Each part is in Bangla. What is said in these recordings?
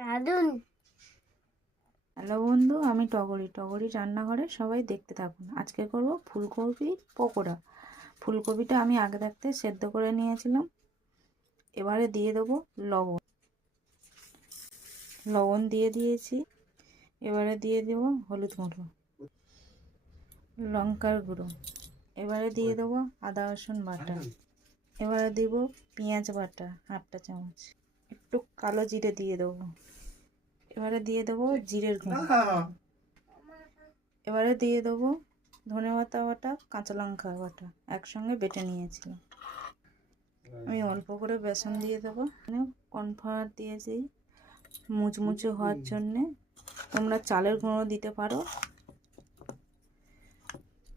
দারুন। হ্যালো বন্ধু, আমি টগরি রান্নাঘরে, সবাই দেখতে থাকুন। আজকে করব ফুলকপি পকোড়া। ফুলকপিটা আমি আগে থাকতে সেদ্ধ করে নিয়েছিলাম। এবারে দিয়ে দেবো লবণ দিয়ে দিয়েছি। এবারে দিয়ে দেবো হলুদ গুঁড়ো, লঙ্কার গুঁড়ো। এবারে দিয়ে দেবো আদা রসুন বাটা। এবারে দেবো পেঁয়াজ বাটা হাফটা চামচ। একটু কালো জিরে দিয়ে দেবো। এবারে দিয়ে দেবো জিরের গুঁড়ো। এবারে দিয়ে দেবো ধনেপাতা বাটা, কাঁচা লঙ্কা বাটা একসঙ্গে বেটে নিয়েছিলাম। আমি অল্প করে বেসন দিয়ে দেবো। কর্নফ্লাওয়ার দিয়েছি মুচমুচে হওয়ার জন্যে। তোমরা চালের গুঁড়ো দিতে পারো।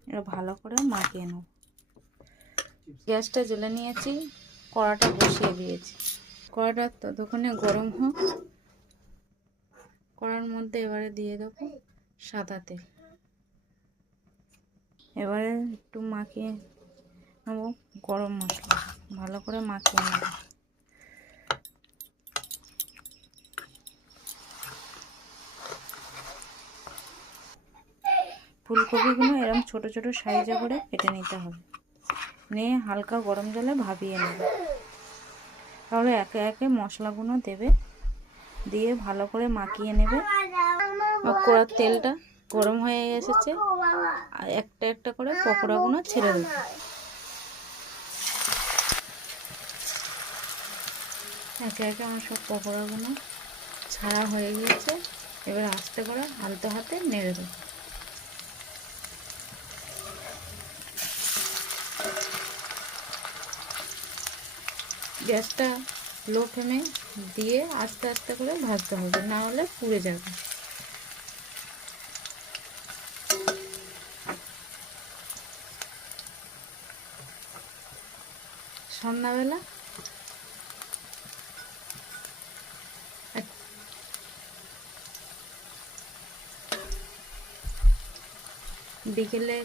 এটা ভালো করে মাখিয়ে নেব। গ্যাসটা জ্বেলে নিয়েছি, কড়াটা বসিয়ে দিয়েছি। কড়াটা ততক্ষণে গরম হোক। কড়ার মধ্যে এবারে দিয়ে দেবো সাদা তেল। এবারে একটু মাখিয়ে নেব গরম মশলা, ভালো করে মাখিয়ে নেব। ফুলকপিগুলো এরকম ছোট ছোট সাইজে করে কেটে নিতে হবে। নিয়ে হালকা গরম জলে ভাপিয়ে নেব। তাহলে একে একে মশলাগুলো দেবে, দিয়ে ভালো করে মাখিয়ে নেবে। কড়ার তেলটা গরম হয়ে এসেছে, আর একটা একটা করে পকোড়াগুলো ছেড়ে দেবে। একে একে আমার সব পকোড়াগুলো ছাড়া হয়ে গিয়েছে। এবার আস্তে করে আলতো হাতে নেড়ে দেবো। গ্যাসটা লো ফ্লেমে দিয়ে আস্তে আস্তে করে ভাজতে হবে, না হলে পুড়ে যাবে। সন্ধ্যাবেলা বিকেলে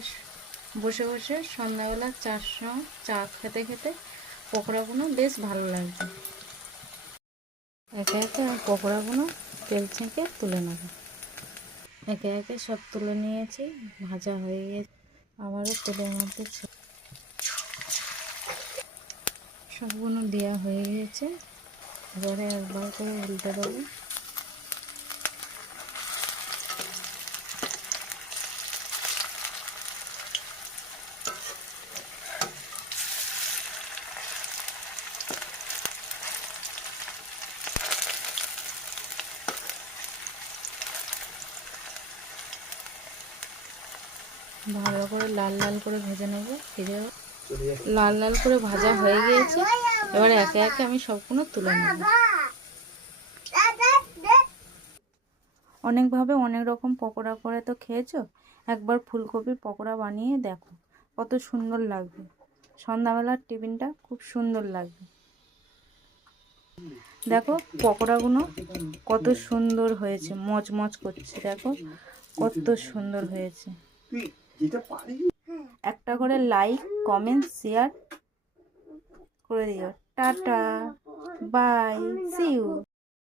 বসে বসে সন্ধ্যাবেলা চার সময় চা খেতে খেতে পকোড়াগুলো বেশ ভালো লাগবে। একে একে পকোড়াগুলো তেল ছেঁকে তুলে নেব। একে একে সব তুলে নিয়েছি, ভাজা হয়ে গেছে। আবারও তেলের মধ্যে সবগুলো দেওয়া হয়ে গিয়েছে। এবারে একবার করে উল্টে দেবো। ভালো করে লাল লাল করে ভেজে নেব। লাল লাল করে ভাজা হয়ে গিয়েছে। এবারে একে একে আমি সবগুলো তুলে নেব। অনেকভাবে অনেক রকম পকোড়া করে তো খেয়েছো, একবার ফুলকপির পকোড়া বানিয়ে দেখো, কত সুন্দর লাগবে। সন্ধ্যাবেলার টিফিনটা খুব সুন্দর লাগবে। দেখো পকোড়াগুলো কত সুন্দর হয়েছে, মচমচ করছে। দেখো কত সুন্দর হয়েছে। একটা করে লাইক, কমেন্ট, শেয়ার করে দিও। Tata, bye, see you.